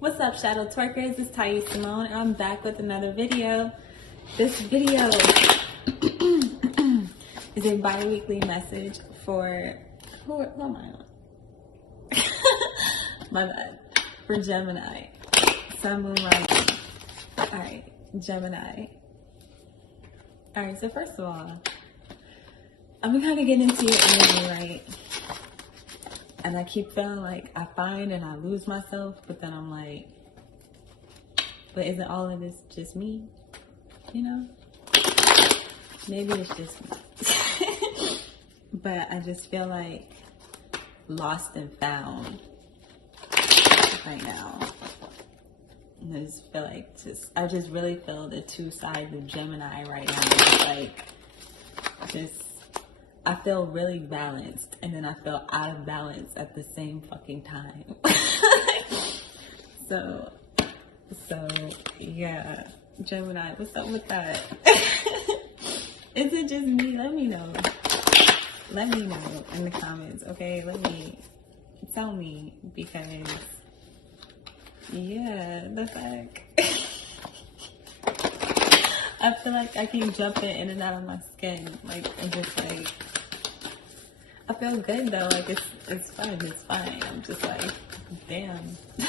What's up, Shadow Twerkers? It's Ty Simone, and I'm back with another video. This video is a bi-weekly message for who am I on? My bad. For Gemini. Sun, Moon, Rising. Alright, Gemini. Alright, so first of all, I'm kind of getting into your energy, right? And I keep feeling like I find and I lose myself, but then I'm like, but isn't all of this just me? You know? Maybe it's just me. But I just feel like lost and found right now. And I just feel like I just really feel the two sides of Gemini right now. It's like, I feel really balanced, and then I feel out of balance at the same fucking time. So yeah, Gemini, what's up with that? Is it just me? Let me know. Let me know in the comments, okay? Tell me, because yeah, the fuck. I feel like I keep jumping in and out of my skin. Like, I'm just like, I feel good though. Like, it's fun. It's fine. I'm just like, damn. I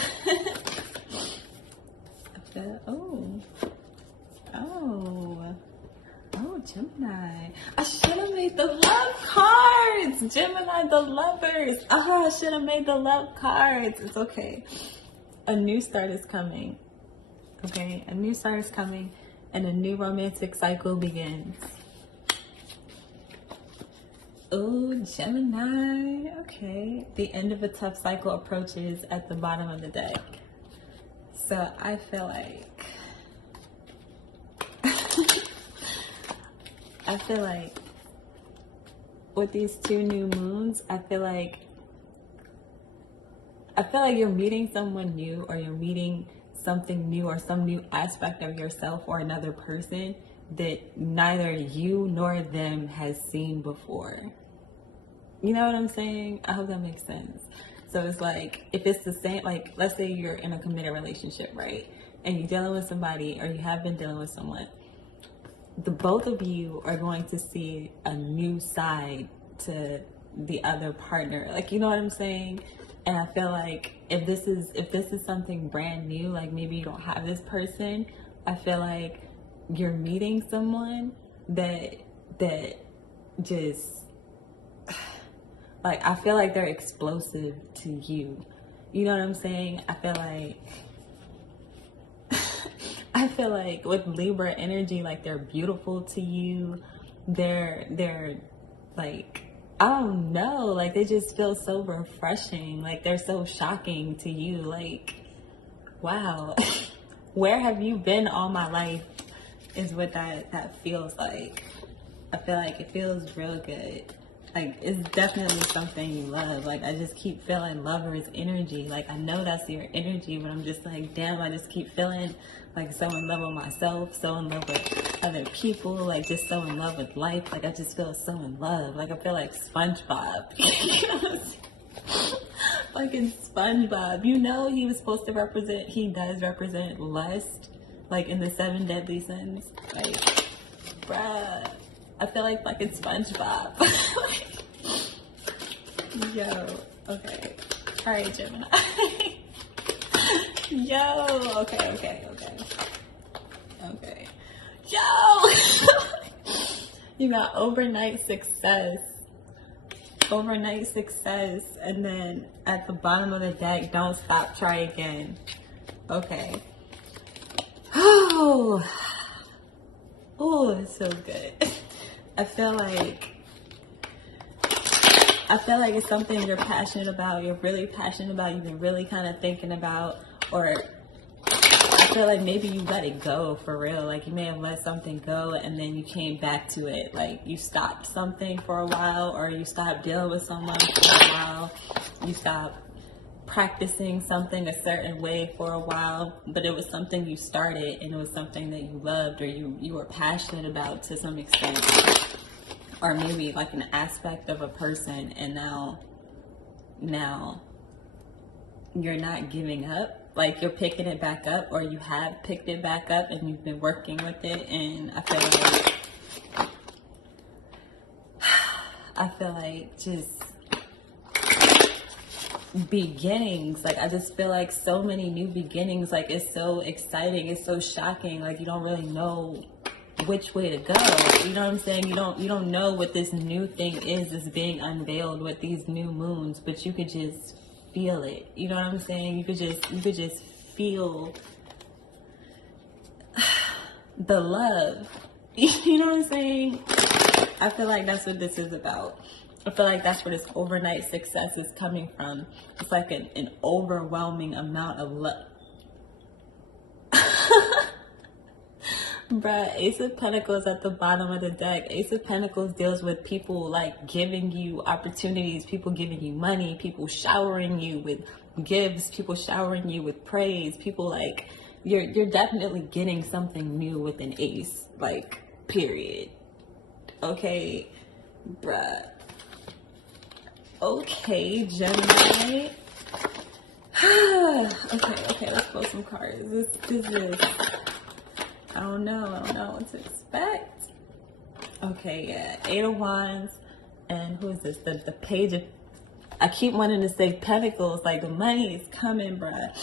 feel, oh, Gemini. I should have made the love cards. Gemini, the lovers. Oh, I should have made the love cards. It's okay. A new start is coming. Okay, a new start is coming, and a new romantic cycle begins. Oh, Gemini. Okay. The end of a tough cycle approaches at the bottom of the deck. So I feel like with these two new moons, I feel like you're meeting someone new, or you're meeting something new, or some new aspect of yourself or another person that neither you nor them has seen before. You know what I'm saying? I hope that makes sense. So it's like, if it's the same, like, let's say you're in a committed relationship, right? And you're dealing with somebody, or you have been dealing with someone. The both of you are going to see a new side to the other partner. Like, you know what I'm saying? And I feel like if this is something brand new, like maybe you don't have this person, I feel like you're meeting someone that just, like, I feel like they're explosive to you. You know what I'm saying? I feel like with Libra energy, like, they're beautiful to you. They're like, I don't know, like, they just feel so refreshing. Like, they're so shocking to you. Like, wow. Where have you been all my life is what that feels like. I feel like it feels real good. Like, it's definitely something you love. Like, I just keep feeling lover's energy. Like, I know that's your energy, but I'm just like, damn, I just keep feeling like so in love with myself, so in love with other people, like just so in love with life. Like, I just feel so in love. Like, I feel like SpongeBob. Fucking SpongeBob. You know, he does represent lust, like in the 7 deadly sins. Like, bruh. I feel like fucking SpongeBob. Yo, okay. All right, Gemini. Yo, okay. Yo! You got overnight success. And then at the bottom of the deck, don't stop, try again. Okay. Oh, it feels good. I feel like it's something you're passionate about, you've been really kind of thinking about, or I feel like maybe you let it go for real. Like, you may have let something go and then you came back to it. Like, you stopped something for a while, or you stopped dealing with someone for a while. You stopped practicing something a certain way for a while, but it was something you started, and it was something that you loved, or you were passionate about to some extent. Or maybe like an aspect of a person, and now you're not giving up. like you're picking it back up, or you have picked it back up and you've been working with it. And I feel like just beginnings. Like I just feel like so many new beginnings. Like it's so exciting, it's so shocking. Like you don't really know which way to go. You know what I'm saying? You don't know what this new thing is being unveiled with these new moons, but you could just feel it. You know what I'm saying? You could just feel the love. You know what I'm saying? I feel like that's what this is about. I feel like that's where this overnight success is coming from. It's like an overwhelming amount of love. Bruh, Ace of Pentacles at the bottom of the deck. Ace of Pentacles deals with people like giving you opportunities, people giving you money, people showering you with gifts, people showering you with praise, people like, you're definitely getting something new with an ace, like, period. Okay, bruh. Okay, Gemini. okay, let's pull some cards. This is, I don't know what to expect. Okay, yeah, Eight of Wands, and who is this? The Page of, I keep wanting to say Pentacles, like the money is coming, bruh.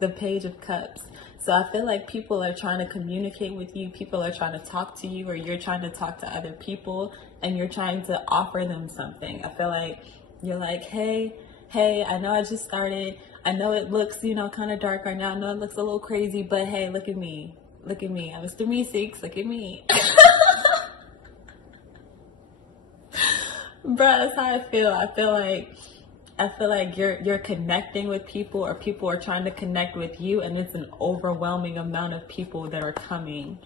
The Page of Cups. So I feel like people are trying to communicate with you, people are trying to talk to you, or you're trying to talk to other people, and you're trying to offer them something. I feel like you're like, hey, I know I just started. I know it looks, kind of dark right now. I know it looks a little crazy, but hey, look at me. Look at me. I'm Mr. Meeseeks. Look at me. Bruh, that's how I feel. I feel like you're connecting with people, or people are trying to connect with you, and it's an overwhelming amount of people that are coming.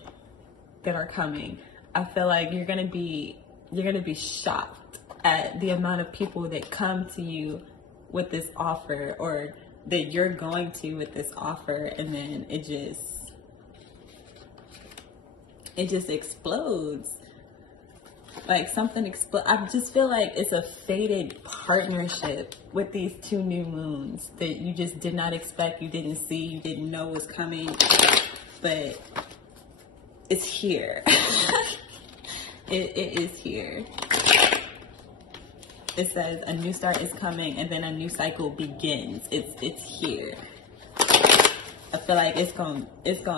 I feel like you're gonna be shocked at the amount of people that come to you with this offer, or that you're going to with this offer, and then it just explodes. Like something explodes. I just feel like it's a fated partnership with these two new moons that you just did not expect, you didn't see, you didn't know was coming, but it's here. It is here. It says a new start is coming, and then a new cycle begins. It's here. I feel like it's gonna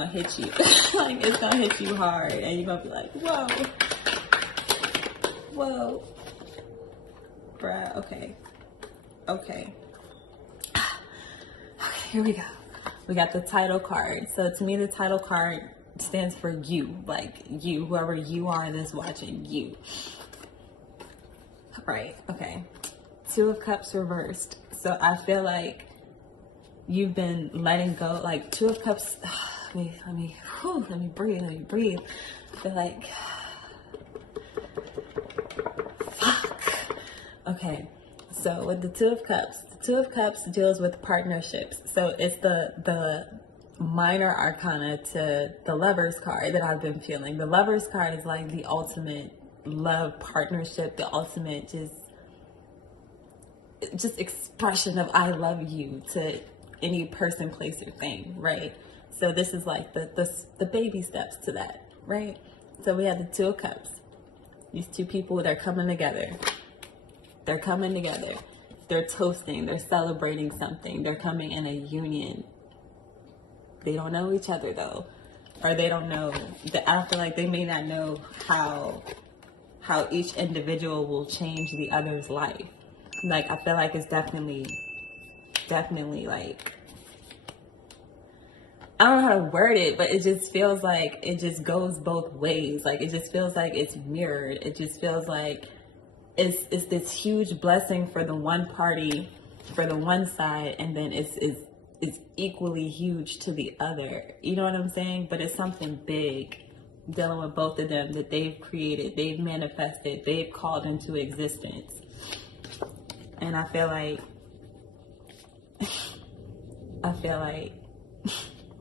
hit you. Like it's gonna hit you hard, and you're gonna be like, whoa, bruh. Okay, here we go. We got the title card. So to me, the title card stands for you, like you, whoever you are that's watching, you. Right, okay. Two of Cups reversed. So I feel like you've been letting go, like Two of Cups. Let me breathe. I feel like, fuck. Okay, so with the Two of Cups deals with partnerships. So it's the minor arcana to the Lover's card that I've been feeling. The Lover's card is like the ultimate love partnership, the ultimate just expression of I love you to any person, place, or thing, right? So this is like the baby steps to that, right? So we have the Two of Cups. These two people, they're coming together. They're toasting, they're celebrating something, they're coming in a union. They don't know each other though, or they don't know, I feel like they may not know how each individual will change the other's life. Like I feel like it's definitely like, I don't know how to word it, but it just feels like it just goes both ways. Like it just feels like it's mirrored. It just feels like it's this huge blessing for the one party, for the one side, and then it's equally huge to the other. You know what I'm saying? But it's something big dealing with both of them that they've created, they've manifested, they've called into existence. And I feel like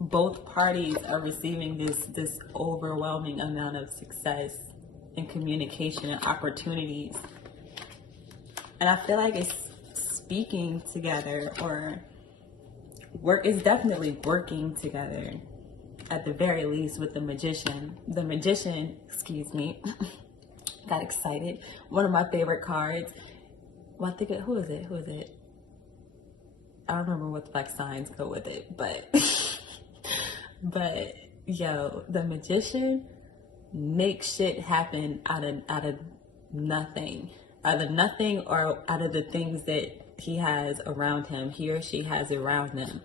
both parties are receiving this overwhelming amount of success and communication and opportunities. And I feel like it's speaking together, or it's definitely working together at the very least with the magician. The magician, excuse me, got excited. One of my favorite cards. Well, I think who is it? I don't remember what the fuck signs go with it, but but yo, the magician makes shit happen out of nothing. Out of nothing, or out of the things that he has around him, he or she has around them.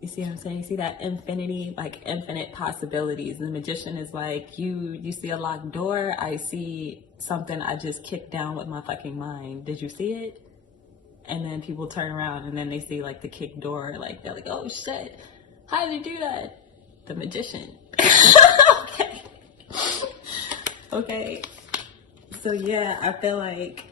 You see what I'm saying? You see that infinity, like infinite possibilities. The magician is like, you see a locked door, I see something I just kicked down with my fucking mind. Did you see it? And then people turn around and then they see like the kicked door, like they're like, oh shit, how did you do that? The magician. Okay. Okay. So yeah, I feel like